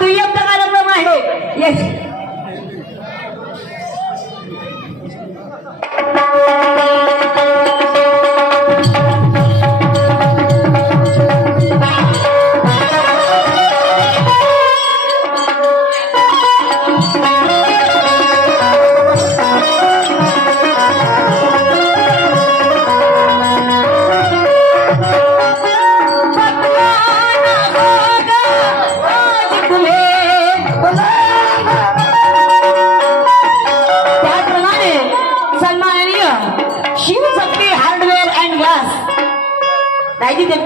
दुय्यम कार्यक्रम आहे. येस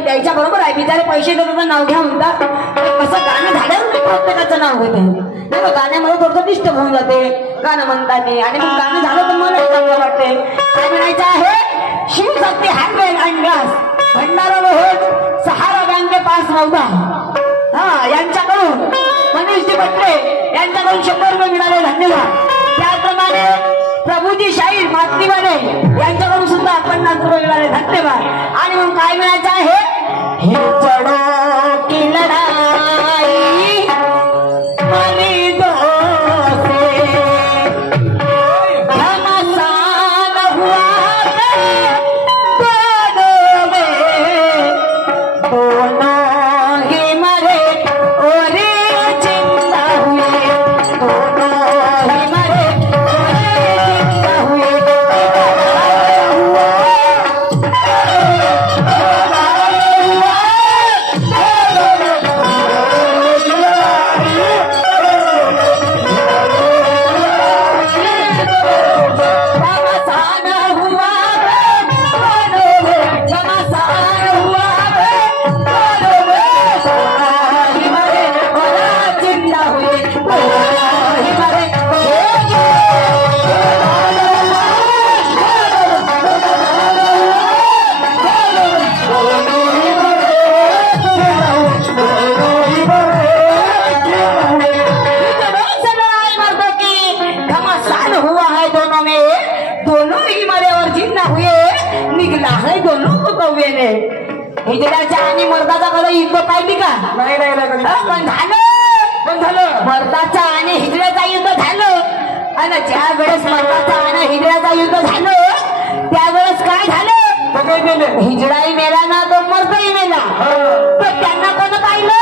त्याच्या बरोबर आहे. बिचारे पैसे देतो नाव घ्या म्हणतात. कसं गाणं झाल्यावर प्रत्येकाचं नाव घेते नाही. गाण्यामध्ये थोडंसं डिस्टर्ब होऊन जाते गाणं म्हणतात आणि मग गाणं झालं तर मला चांगलं वाटते. काय म्हणायचं आहे? Shivshakti hardware and glass Bhandara road Sahara बँके पास नवदा यांच्याकडून मनीषजी भट्टे यांच्याकडून 100 रुपये मिळाले. धन्यवाद. त्याप्रमाणे प्रभूजी शाहीर मातृवाले यांच्याकडून सुद्धा 50 रुपये मिळाले. धन्यवाद. आणि मग काय मिळायचं आहे? हे चढो की लढाई मनी दोसे घमासान हुआ दोनों में दोनों ही मरे और जिंदा हुए. दोनों ही मरे और जिंदा हुए. हिजड्याच्या आणि मर्दाचा कधी युद्ध पाहिली का? नाही नाही पण झालं मर्दाचा आणि हिजड्याचा युद्ध झालं. आणि ज्या वेळेस मर्दाचा आणि हिजड्याचा युद्ध झालं त्यावेळेस काय झालं? हिजडाही मेला ना तो मर्दही मेला. तर त्यांना कोण पाहिलं?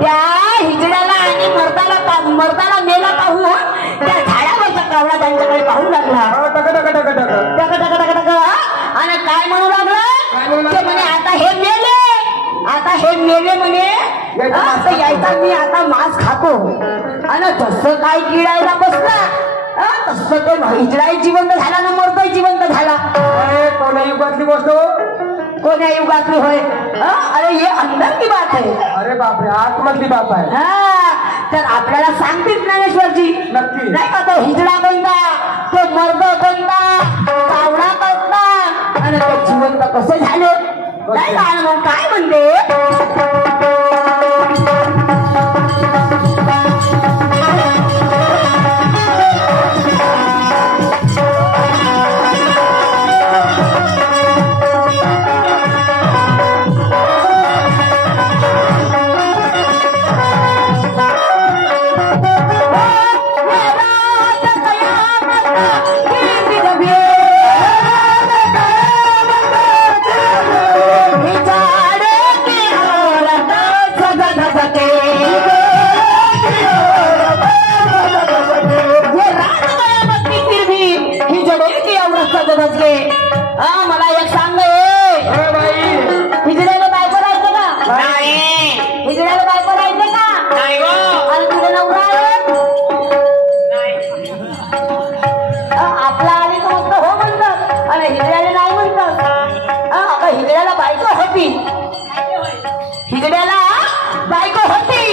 त्या हिजड्याला आणि मर्दाला मेला पाहून त्या झाडावरचा कावळा त्यांच्याकडे पाहू लागला. आणि काय म्हणू लागला? ते म्हणे आता हे मेले म्हणे असं यायचा मी आता मांस खातो. आणि तसं काय किडायला बसला तसं ते हिजडाही जिवंत झाला ना मर्दही जिवंत झाला. कोण्या युगातली गोष्ट? कोण्या युगातली होय? अरे हे अंदर की बात आहे. अरे बापरे आतमधली बात आहे. तर आपल्याला सांगतेच ज्ञानेश्वरजी नक्की नाही का? तो हिजडा कोणता, तो मर्द कोणता, कावळा कोणता आणि ते जिवंत कसे झाले नाही का? मग काय म्हणते? मला एक सांग हिजड्याला बायको राहायचं का? नाही. हिजड्याला बायको राहायचं का? नाही. आणि तुझा नवरा आपला आली तर मग हो म्हणतात आणि हिजड्याला नाही म्हणतात. आता हिजड्याला बायको होती. हिजड्याला बायको होती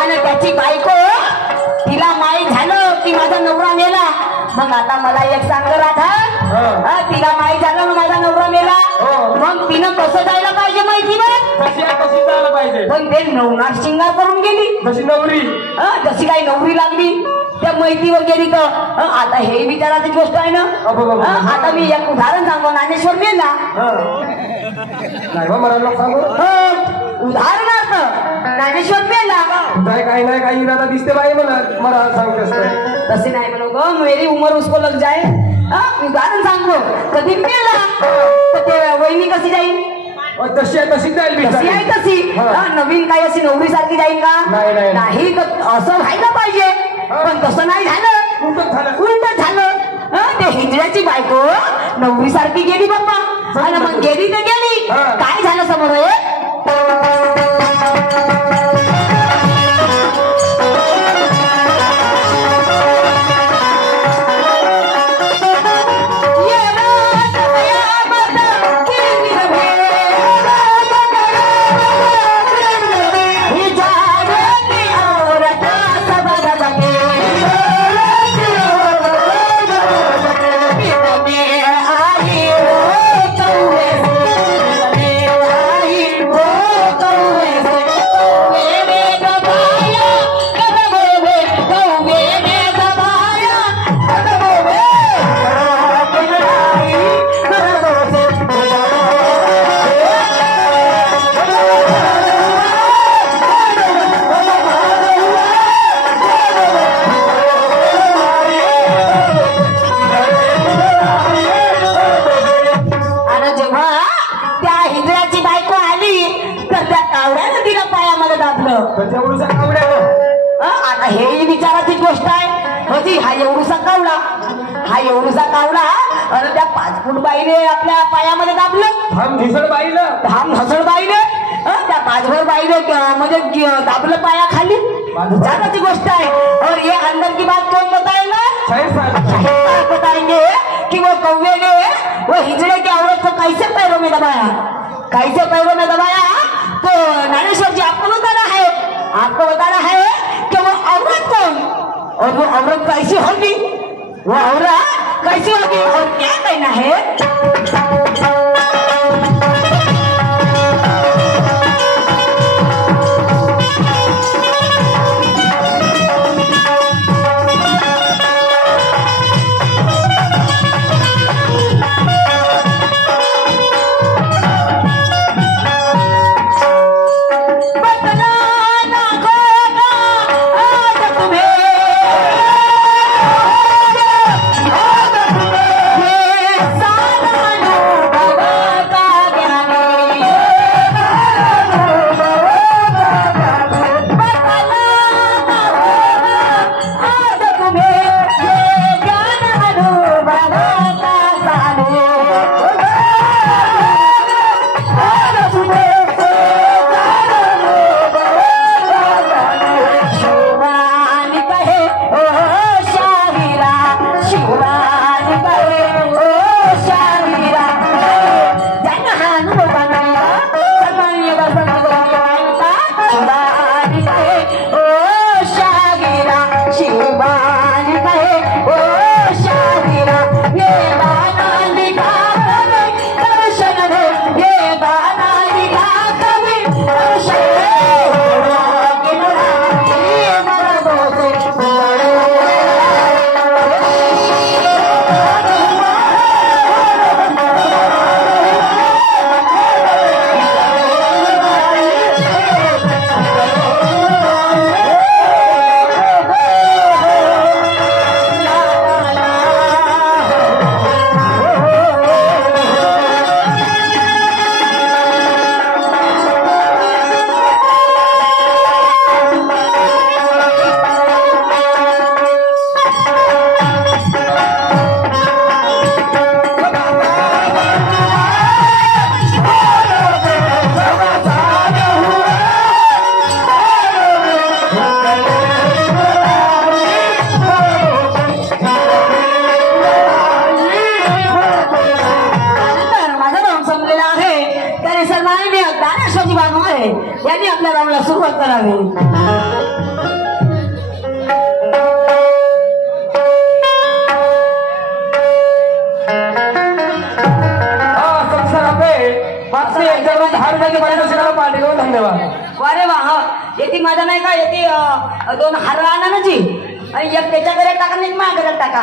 आणि त्याची बायको तिला माहीत झालं की माझा नवरा मेला. मग आता मला एक सांग राधा, तिला माहीत झालं ना माझा नवरा मेला, मग तिनं कसं जायला पाहिजे माहिती ना? कशी जायला पाहिजे? पण ते नवनाथ शिंगार करून गेली. जशी नवरी जशी काही नवरी लागली त्या मैत्रीवर गेली तर आता हे विचाराची गोष्ट आहे ना. आता मी एक उदाहरण सांगतो. ज्ञानेश्वर मेला उदाहरणार्थ ज्ञानेश्वर मेला काही नाही काही इरादा दिसते बाई मला मला सांगतेस तसे नाही म्हणू ग मेरी उमर उसको लग जाए उदाहरण सांगतो कधी मेला तर ते वहिनी कशी जाईल तशी आहे तशी जाईल तशी आहे तशी नवीन काही अशी नवरी सारखी जाईल का नाही तर असं व्हायला पाहिजे पण तसं नाही झालं उलट झालं ते हिजड्याची बायको नवरी सारखी गेली बाप्पा आणि मग गेली तर गेली काय झालं समोर आता हे विचाराची गोष्ट आहे म्हणजे हा एवढूसा कावला आणि त्या 5 फूट बाईने आपल्या पायामध्ये दाबलं धाम धसड बाईने त्या 5 भर बाईने म्हणजे दाबलं पाया खाली विचाराची गोष्ट आहे और ये अंदर की बात कौन बताएगा बताएंगे कि वो कौवे ने वो हिजड़े की औरत को कैसे पैरों में दबाया तो ज्ञानेश्वर जी आपको बताना है कि वो औरत कौन और वो औरत कैसी होगी और क्या कहना है यांनी आपल्या राऊंडला सुरुवात करावी. धन्यवाद. वारे वा. येते माझा नाही का येते 2 हार आणा ना जी आणि एक त्याच्याकडे टाका आणि माझ्याकडे टाका.